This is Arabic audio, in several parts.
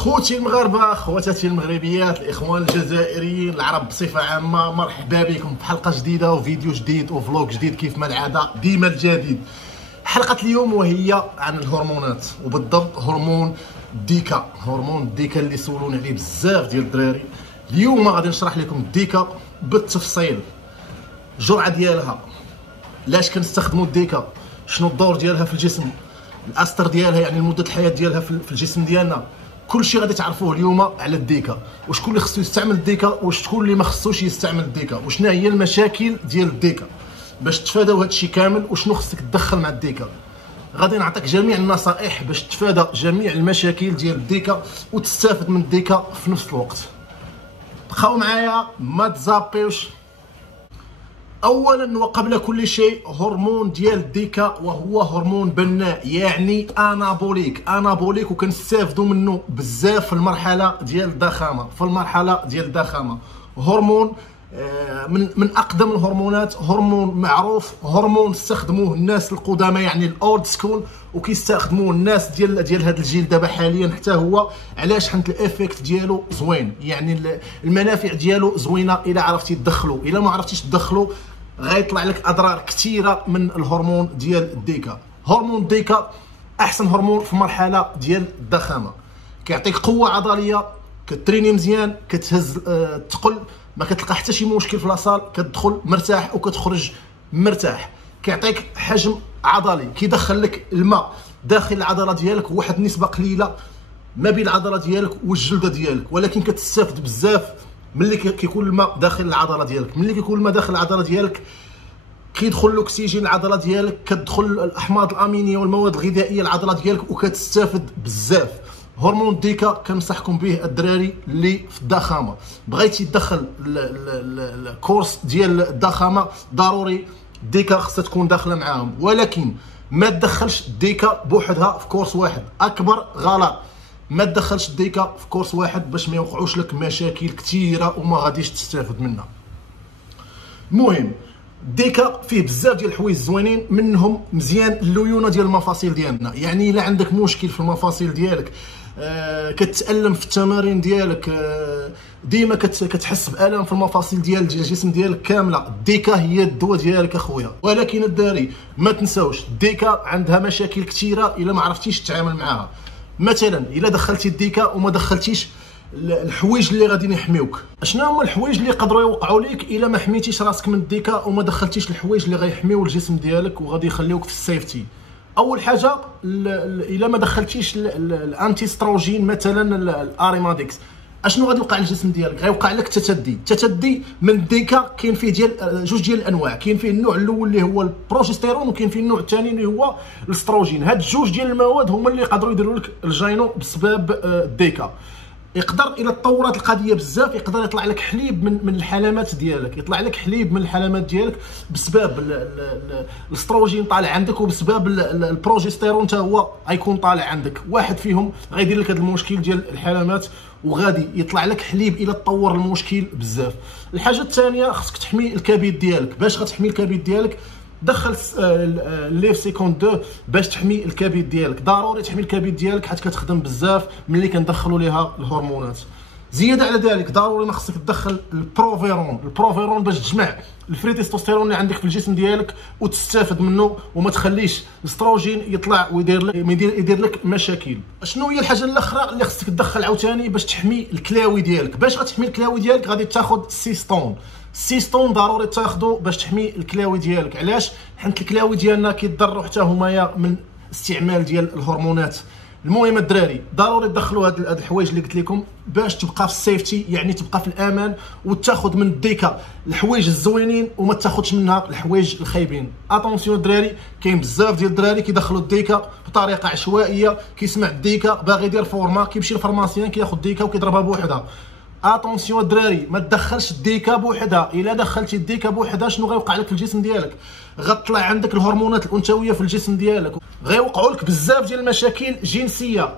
خوتي المغاربه، خواتاتي المغربيات، الاخوان الجزائريين، العرب بصفه عامه، مرحبا بكم في حلقه جديده وفيديو جديد وفلوق جديد كيف ما العاده ديما الجديد. حلقه اليوم وهي عن الهرمونات، وبالضبط هرمون الديكا. هرمون الديكا اللي سولوني عليه بزاف ديال الدراري. اليوم غادي نشرح لكم الديكا بالتفصيل، الجرعه ديالها، لاش كنستخدموا الديكا، شنو الدور ديالها في الجسم، الاستر ديالها يعني مده الحياه ديالها في الجسم ديالنا. كلشي غادي تعرفوه اليوم على الديكا، وشكون اللي خصو يستعمل الديكا وشكون اللي ما خصوش يستعمل الديكا، وشنو هي المشاكل ديال الديكا باش تفاداو هادشي كامل، وشنو خصك تدخل مع الديكا. غادي نعطيك جميع النصائح باش تفادى جميع المشاكل ديال الديكا وتستافد من الديكا في نفس الوقت. بقاو معايا ما تزابيوش. اولا وقبل كل شيء، هرمون ديال الديكا وهو هرمون بناء، يعني انابوليك وكنستافدوا منه بزاف في المرحله ديال الضخامه. هرمون من اقدم الهرمونات، هرمون معروف، هرمون استخدموه الناس القدامى يعني الاولد سكول، وكيستخدموه الناس ديال هذا الجيل دابا حاليا حتى هو. علاش؟ حيت الافيكت ديالو زوين، يعني المنافع ديالو زوينه الا عرفتي تدخلو. الا ما عرفتيش تدخلو غيطلع لك اضرار كثيره من الهرمون ديال الديكا. هرمون الديكا احسن هرمون في المرحله ديال الضخامه، كيعطيك قوه عضليه، كتريني مزيان، كتهز الثقل، ما كتلقى حتى شي مشكل في لاصال، كتدخل مرتاح وكتخرج مرتاح. كيعطيك حجم عضلي، كيدخل لك الماء داخل العضله ديالك، واحد النسبه قليله ما بين العضله ديالك والجلده ديالك، ولكن كتستافد بزاف ملي كيكون الماء داخل العضله ديالك. ملي كيكون الماء داخل العضله ديالك كيدخل الاكسجين العضله ديالك، كتدخل الاحماض الامينيه والمواد الغذائيه العضله ديالك وكتستافد بزاف. هرمون الديكا كنصحكم به الدراري اللي في الضخامه. بغيتي تدخل الكورس ديال الضخامه ضروري الديكا خصها تكون داخله معاهم، ولكن ما تدخلش الديكا بوحدها في كورس واحد. اكبر غلط، ما تدخلش الديكا في كورس واحد باش ما يوقعوش لك مشاكل كثيره وما غاديش تستافد منها. المهم الديكا فيه بزاف ديال الحوايج زوينين، منهم مزيان الليونه ديال المفاصل ديالنا. يعني الا عندك مشكل في المفاصل ديالك، كتألم في التمارين ديالك، ديما كتحس بألم في المفاصل ديال الجسم ديالك كامله، الديكا هي الدواء ديالك اخويا. ولكن الدراري ما تنساوش الديكا عندها مشاكل كثيره الا ما عرفتيش تتعامل معها. مثلا الا دخلتي الديكا وما دخلتيش الحوايج اللي غادي يحميوك. شنو هما الحوايج اللي يقدروا يوقعوا لك الا ما حميتيش راسك من الديكا وما دخلتيش الحوايج اللي غيحميو الجسم ديالك وغادي يخليوك في السيفتي؟ اول حاجه الا ما دخلتيش الانتي ستروجين مثلا الاريماديكس، اشنو غادي يوقع للجسم ديالك؟ غيوقع لك تتدي من الديكا. كاين فيه جوج ديال الانواع، كاين فيه النوع الاول اللي هو البروجستيرون، وكاين فيه النوع الثاني اللي هو الاستروجين. هاد جوج ديال المواد هما اللي يقدروا يديروا لك الجينو بسبب الديكا. يقدر الى تطورات القضيه بزاف يقدر يطلع لك حليب من الحلمات ديالك، يطلع لك حليب من الحلمات ديالك بسبب الاستروجين طالع عندك، وبسبب البروجستيرون حتى هو غيكون طالع عندك. واحد فيهم غيدير لك هذا المشكل ديال الحلمات وغادي يطلع لك حليب الى تطور المشكل بزاف. الحاجه الثانيه خصك تحمي الكبد ديالك. باش غتحمي الكبد ديالك دخل ليف سيكوند 2 باش تحمي الكبد ديالك. ضروري تحمي الكبد ديالك حيت كتخدم بزاف ملي كندخلوا ليها الهرمونات. زياده على ذلك ضروري ما خصك تدخل البروفيرون باش تجمع الفري تستوستيرون اللي عندك في الجسم ديالك وتستافد منه، وما تخليش الاستروجين يطلع ويدير لك مشاكل. شنو هي الحاجه الاخرى اللي خصك تدخل عاوتاني باش تحمي الكلاوي ديالك؟ باش غتحمي الكلاوي ديالك غادي تاخذ السيستون ضروري تاخذو باش تحمي الكلاوي ديالك. علاش؟ حيت الكلاوي ديالنا كيضروا حتى هما من استعمال ديال الهرمونات. المهم الدراري ضروري تدخلوا هاد الحوايج اللي قلت لكم باش تبقى في السيفتي، يعني تبقى في الامان، وتاخذ من الديكا الحوايج الزوينين وما تاخذش منها الحوايج الخايبين. اتونسيون الدراري، كاين بزاف ديال الدراري كيدخلوا الديكا بطريقه عشوائيه، كيسمع الديكا باغي يدير فورما، كيمشي للفارماسيان كياخذ ديكا وكيضربها بوحدها. اتونسيون الدراري، ما تدخلش الديكا بوحدها. الا دخلتي الديكا بوحدها شنو غيوقع لك في الجسم ديالك؟ غتطلع عندك الهرمونات الانثويه في الجسم ديالك، غيوقعوا لك بزاف ديال المشاكل جنسيه.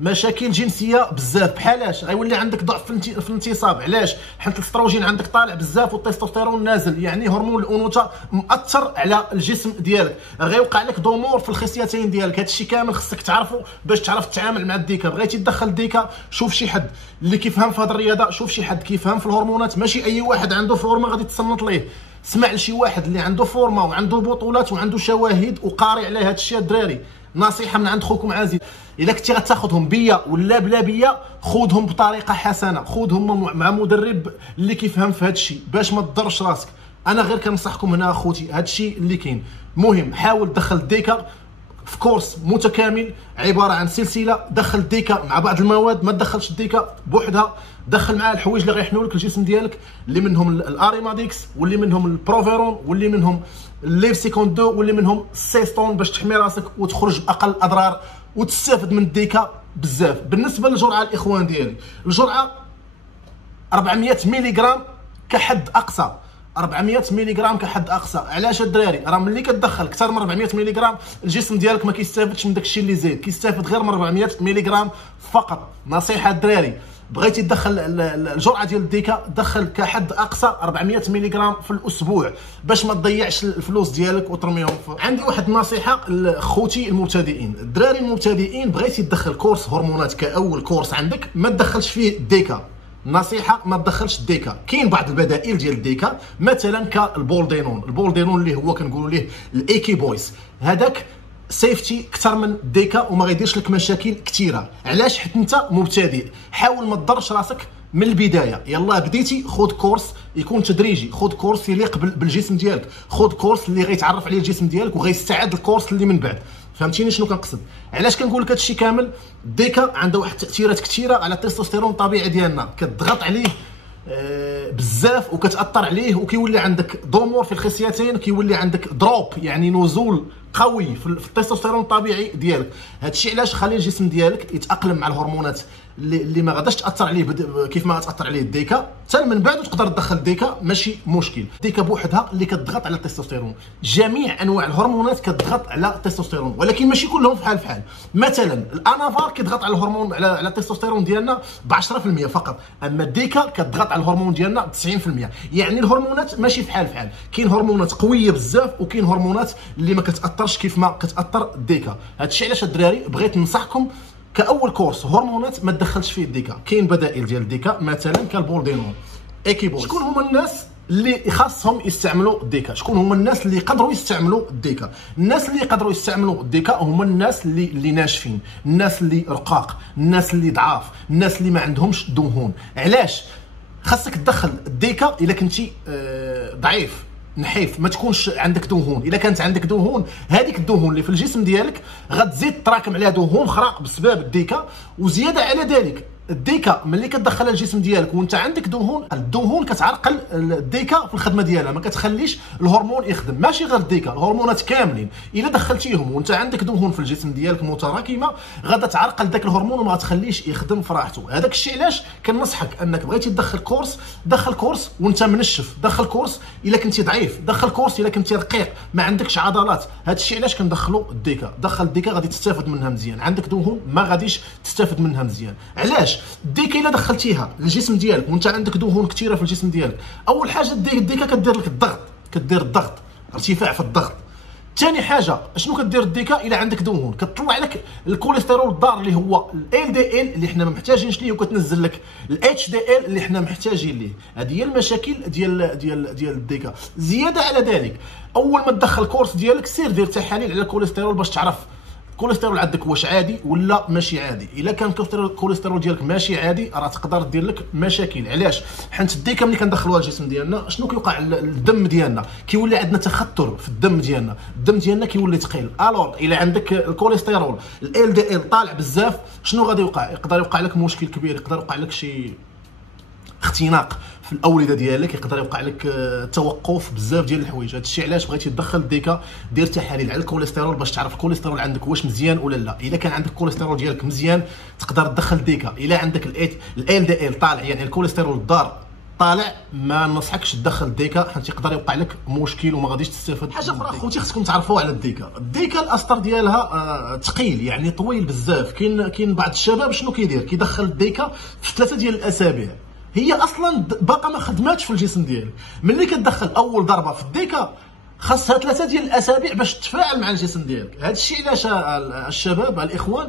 مشاكل جنسيه بزاف، بحالاش غيولي عندك ضعف في الانتصاب. علاش؟ حيت الاستروجين عندك طالع بزاف والتستوستيرون نازل، يعني هرمون الانوثه مأثر على الجسم ديالك، غيوقع لك ضمور في الخصيتين ديالك. هذا الشيء كامل خصك تعرفه باش تعرف تتعامل مع الديكا. بغيتي تدخل الديكا، شوف شي حد اللي كيفهم في هذه الرياضه، شوف شي حد كيفهم في الهرمونات، ماشي اي واحد عنده فورمه غادي تصنت ليه. اسمع لشي واحد اللي عنده فورمه وعنده بطولات وعنده شواهد وقاري على هذا الشيء. الدراري نصيحه من عند خوكم عزيز، الا كنتي غتاخذهم بيا ولا بلا بيا، خذهم بطريقه حسنه، خذهم مع مدرب اللي كيفهم في هذا الشيء باش ما تضرش راسك. انا غير كنصحكم هنا اخوتي، هذا الشيء اللي كاين. المهم حاول تدخل الديكا في كورس متكامل عباره عن سلسله. دخل الديكا مع بعض المواد، ما تدخلش الديكا بوحدها، دخل معاه الحوايج اللي غيحنوا لك الجسم ديالك، اللي منهم الاريماديكس، واللي منهم البروفيرون، واللي منهم الليفسيكون 2، واللي منهم السيستون، باش تحمي راسك وتخرج باقل اضرار وتستافد من الديكا بزاف. بالنسبه للجرعه الاخوان ديالي، الجرعه 400 ملغ كحد اقصى، 400 ملغ كحد اقصى. علاش الدراري؟ راه ملي كتدخل اكثر من 400 ملغ الجسم ديالك ما كيستافدش من داكشي اللي زايد، كيستافد غير من 400 ملغ فقط. نصيحه الدراري، بغيتي تدخل الجرعه ديال الديكا، دخل كحد اقصى 400 ملغ في الاسبوع باش ما تضيعش الفلوس ديالك وترميهم. عندي واحد النصيحه لخوتي المبتدئين، الدراري المبتدئين، بغيتي تدخل كورس هرمونات كاول كورس عندك، ما تدخلش فيه الديكا. نصيحه، ما تدخلش الديكا. كاين بعض البدائل ديال الديكا، مثلا كالبولدينون. البولدينون اللي هو كنقولوا ليه الايكي بويس، هذاك سيفتي اكثر من الديكا وما غيديرش لك مشاكل كثيره. علاش؟ حيت انت مبتدئ. حاول ما تضرش راسك من البدايه. يلا بديتي، خذ كورس يكون تدريجي، خذ كورس يليق بالجسم ديالك، خذ كورس اللي غيتعرف عليه الجسم ديالك وغيستعد الكورس اللي من بعد. فهمتيني شنو كنقصد؟ علاش كنقول لك هادشي كامل؟ الديكا عندها واحد التاثيرات كثيره على التستوستيرون الطبيعي ديالنا، كتضغط عليه بزاف وكتاثر عليه، وكيولي عندك ضمور في الخصيتين، كيولي عندك دروب يعني نزول قوي في التستوستيرون الطبيعي ديالك. هادشي علاش خلي الجسم ديالك يتاقلم مع الهرمونات اللي ما غاداش تاثر عليه كيف ما تاثر عليه الديكا. حتى من بعد تقدر تدخل الديكا، ماشي مشكل. الديكا بوحدها اللي كتضغط على التستوستيرون. جميع انواع الهرمونات كتضغط على التستوستيرون، ولكن ماشي كلهم فحال فحال. مثلا الانافار كيضغط على الهرمون على التستوستيرون ديالنا ب 10% فقط، اما الديكا كتضغط على الهرمون ديالنا ب 90%. يعني الهرمونات ماشي فحال فحال، كاين هرمونات قويه بزاف وكاين هرمونات اللي ما كتاثرش كيف ما كتاثر الديكا. هادشي علاش الدراري بغيت ننصحكم كاول كورس هرمونات ما تدخلش فيه الديكا. كاين بدائل ديال الديكا مثلا كالبولدينون، ايكيبوس. شكون هما الناس اللي خاصهم يستعملوا الديكا؟ شكون هما الناس اللي يقدروا يستعملوا الديكا؟ الناس اللي يقدروا يستعملوا الديكا هما الناس اللي ناشفين، الناس اللي رقاق، الناس اللي ضعاف، الناس اللي ما عندهمش دهون. علاش خاصك تدخل الديكا؟ الا كنتي ضعيف نحيف، ما تكونش عندك دهون. الا كانت عندك دهون، هذيك الدهون اللي في الجسم ديالك غتزيد تراكم عليها دهون اخرى بسبب الديكا. وزياده على ذلك الديكا ملي كتدخلها الجسم ديالك وانت عندك دهون، الدهون كتعرقل الديكا في الخدمه ديالها، ما كتخليش الهرمون يخدم. ماشي غير الديكا، الهرمونات كاملين الا دخلتيهم وانت عندك دهون في الجسم ديالك متراكمه، غادا تعرقل داك الهرمون وما غتخليش يخدم في راحته. هذاك الشيء علاش كنصحك انك بغيتي تدخل كورس، دخل كورس وانت منشف، دخل كورس الا كنتي ضعيف، دخل كورس الا كنتي رقيق ما عندكش عضلات. هذا الشيء علاش كندخلوا الديكا. دخل الديكا غادي تستافد منها مزيان. عندك دهون ما غاديش تستافد منها مزيان. علاش؟ الديكا الا دخلتيها للجسم ديالك وانت عندك دهون كثيره في الجسم ديالك، اول حاجه الديكا كدير لك الضغط، كدير الضغط، ارتفاع في الضغط. ثاني حاجه شنو كدير الديكا؟ الا عندك دهون كتطلع لك الكوليسترول الضار اللي هو ال دي ال اللي حنا ما محتاجينش ليه، وكتنزل لك الاتش دي ال اللي حنا محتاجين ليه. هذه هي المشاكل ديال الديكا. زياده على ذلك، اول ما تدخل كورس ديالك سير دير تحاليل على الكوليسترول باش تعرف الكوليسترول عندك واش عادي ولا ماشي عادي. الا كان الكوليسترول ديالك ماشي عادي راه تقدر دير لك مشاكل. علاش؟ حيت الديكا ملي كندخلوها الجسم ديالنا شنو كيوقع؟ الدم ديالنا كيولي عندنا تخثر في الدم ديالنا، الدم ديالنا كيولي ثقيل. الوغ الا عندك الكوليسترول ال دي ال طالع بزاف، شنو غادي يوقع؟ يقدر يوقع لك مشكل كبير، يقدر يوقع لك شي اختناق في الاورده ديالك، يقدر يوقع لك توقف بزاف ديال الحوايج. هذا الشيء علاش بغيتي تدخل الديكا، دير تحاليل على الكوليسترول باش تعرف الكوليسترول عندك واش مزيان ولا لا. الا كان عندك الكوليسترول ديالك مزيان تقدر تدخل ديكا. الا عندك ال دي ال طالع يعني الكوليسترول الضار طالع ما ننصحكش تدخل الديكا، حيت يقدر يوقع لك مشكل وما غاديش تستافد. حاجه اخرى خوتي خصكم تعرفوا على الديكا. الديكا الاسطر ديالها ثقيل، يعني طويل بزاف. كاين بعض الشباب شنو كيدير، كيدخل الديكا في 3 ديال الاسابيع، هي اصلا باقا ما خدماتش في الجسم ديالك. ملي كتدخل اول ضربه في الديكا خاصها 3 ديال الاسابيع باش تتفاعل مع الجسم ديالك. هذا الشيء علاش الشباب الاخوان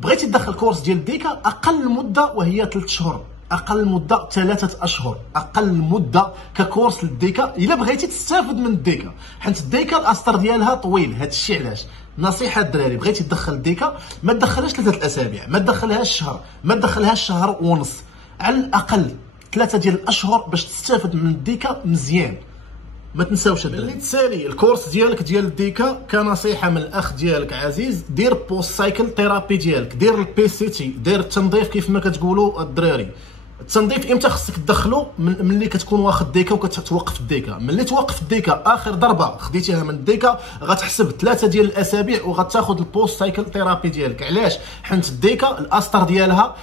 بغيتي تدخل كورس ديال الديكا اقل مده وهي 3 شهور، اقل مده 3 اشهر، اقل مده ككورس للديكا الا بغيتي تستافد من الديكا، حيت الديكا الاسطر ديالها طويل. هذا الشيء علاش نصيحه الدراري، بغيتي تدخل الديكا ما تدخلهاش 3 الاسابيع، ما تدخلهاش شهر، ما تدخلهاش شهر ونص، على الاقل 3 ديال الاشهر باش تستافد من الديكا مزيان. ما تنساوش ملي تسالي الكورس ديالك ديال الديكا، كنصيحه من الاخ ديالك عزيز، دير بوست سايكل ثيرابي ديالك، دير البي سي تي، دير التنظيف كيف ما كتقولوا الدراري. التنظيف امتى خصك تدخلو؟ ملي كتكون واخد ديكا وكتوقف الديكا. ملي توقف الديكا اخر ضربه خديتيها من الديكا غتحسب 3 ديال الاسابيع وغتاخذ البوست سايكل ثيرابي ديالك. علاش؟ حيت الديكا الاسطر ديالها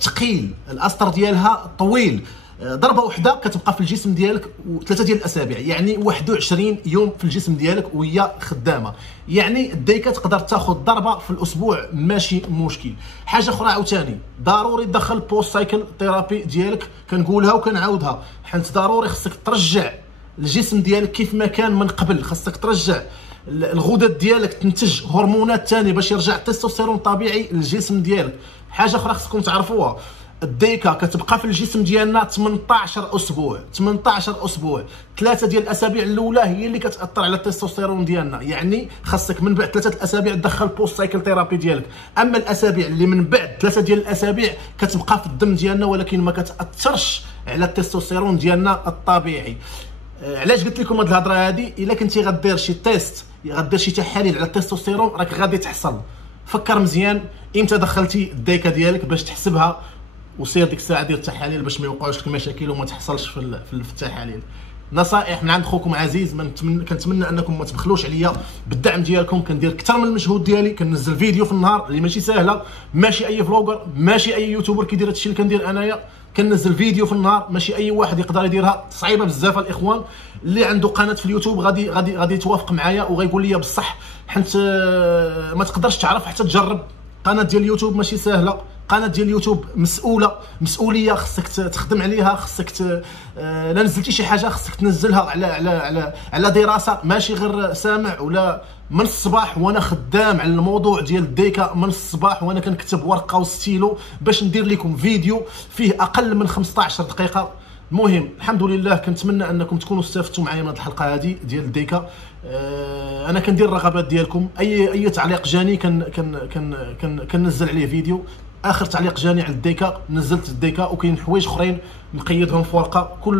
ثقيل، الاسطر ديالها طويل. ضربه وحده كتبقى في الجسم ديالك 3 ديال الاسابيع، يعني 21 يوم في الجسم ديالك وهي خدامه. يعني الديكا تقدر تاخذ ضربه في الاسبوع ماشي مشكل. حاجه اخرى عاوتاني، ضروري تدخل بوست سايكل ثيرابي ديالك، كنقولها وكنعاودها، حيت ضروري خصك ترجع الجسم ديالك كيف ما كان من قبل. خصك ترجع الغدد ديالك تنتج هرمونات ثاني باش يرجع التستوستيرون طبيعي للجسم ديالك. حاجه اخرى خصكم تعرفوها، الديكا كتبقى في الجسم ديالنا 18 اسبوع، 18 اسبوع. 3 ديال الاسابيع الاولى هي اللي كتاثر على التستوستيرون ديالنا، يعني خاصك من بعد 3 الاسابيع تدخل بوست سايكل ثيرابي ديالك. اما الاسابيع اللي من بعد 3 ديال الاسابيع كتبقى في الدم ديالنا ولكن ما كتاثرش على التستوستيرون ديالنا الطبيعي. علاش قلت لكم هاد الهضره هادي؟ الا كنتي غدير شي تيست، غدير شي تحاليل على التستوستيرون، راك غادي تحصل. فكر مزيان امتى دخلتي الديكا ديالك باش تحسبها، وسير ديك الساعه ديال التحاليل باش ما يوقعوش لك المشاكل وما تحصلش في التحاليل. نصائح من عند خوكم عزيز، كنتمنى انكم ما تبخلوش عليا بالدعم ديالكم. كندير اكثر من المجهود ديالي، كننزل فيديو في النهار اللي ماشي ساهله، ماشي اي فلوجر، ماشي اي يوتيوبر كيدير هادشي اللي كندير انايا. كننزل فيديو في النهار، ماشي اي واحد يقدر يديرها، صعيبه بزاف. الاخوان اللي عنده قناه في اليوتيوب غادي يتوافق معايا وغيقول لي بصح، حيت ما تقدرش تعرف حتى تجرب. قناه ديال اليوتيوب ماشي ساهله، قناه ديال اليوتيوب مسؤوليه، خصك تخدم عليها، خصك لا نزلتي شي حاجه خصك تنزلها على دراسه، ماشي غير سامع. ولا من الصباح وانا خدام على الموضوع ديال الديكا، من الصباح وانا كنكتب ورقه وستيلو باش ندير لكم فيديو فيه اقل من 15 دقيقه. المهم الحمد لله، كنتمنى انكم تكونوا استفدتوا معايا من هذه الحلقه هذه ديال الديكا. انا كندير الرغبات ديالكم، اي تعليق جاني كننزل عليه فيديو. اخر تعليق جاني على الديكا نزلت الديكا، وكاين حوايج اخرين نقيدهم في ورقه، كل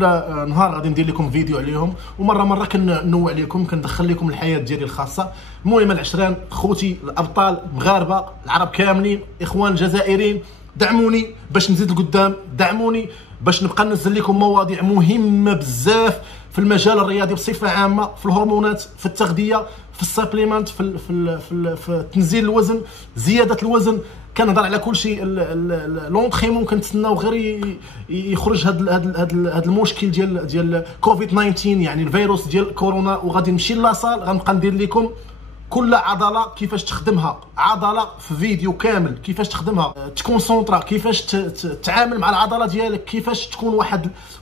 نهار غادي ندير لكم فيديو عليهم، ومره كنوع عليكم، كندخل لكم الحياه ديالي الخاصه. المهم العشران خوتي الابطال مغاربه العرب كاملين، اخوان جزائريين، دعموني باش نزيد لقدام، دعموني باش نبقى ننزل لكم مواضيع مهمه بزاف في المجال الرياضي بصفه عامه، في الهرمونات، في التغذيه، في السبليمنت، في تنزيل الوزن، زياده الوزن. كنهضر على كل شيء. لونطريمون كنتسناو غير يخرج هذا المشكل ديال كوفيد 19، يعني الفيروس ديال كورونا، وغادي نمشي لاصال. غنبقى ندير لكم كل عضله كيفاش تخدمها، عضله في فيديو كامل كيفاش تخدمها، تكونسونطرا كيفاش تتعامل مع العضله ديالك، كيفاش تكون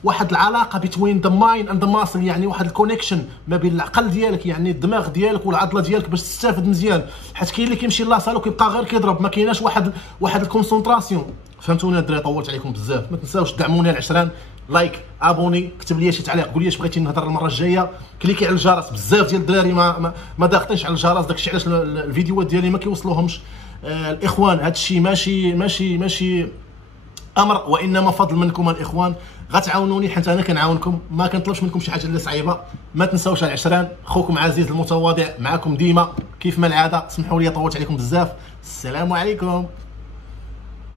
واحد العلاقه بين ذا مايند اند ذا ماسل، يعني واحد الكونيكشن ما بين العقل ديالك، يعني الدماغ ديالك والعضله ديالك، باش تستافد مزيان. حيت كاين اللي كيمشي لاصال وكيبقى غير كيضرب، ما كايناش واحد الكونسونطراسيون. فهمتوني الدراري؟ طولت عليكم بزاف. ما تنساوش تدعموني العشران، لايك، ابوني، كتب لي شي تعليق، قول لي اش بغيتي نهضر المره الجايه، كليكي على الجرس. بزاف ديال الدراري ما ضاغطينش على الجرس، داكشي علاش الفيديوهات ديالي ما كيوصلوهمش. الاخوان هادشي ماشي امر، وانما فضل منكم الاخوان. غتعاونوني حيت انا كنعاونكم، ما كنطلبش منكم شي حاجه اللي صعيبه. ما تنساوش العشران، خوكم عزيز المتواضع معكم ديما كيف ما العاده. سمحوا لي طولت عليكم بزاف. السلام عليكم.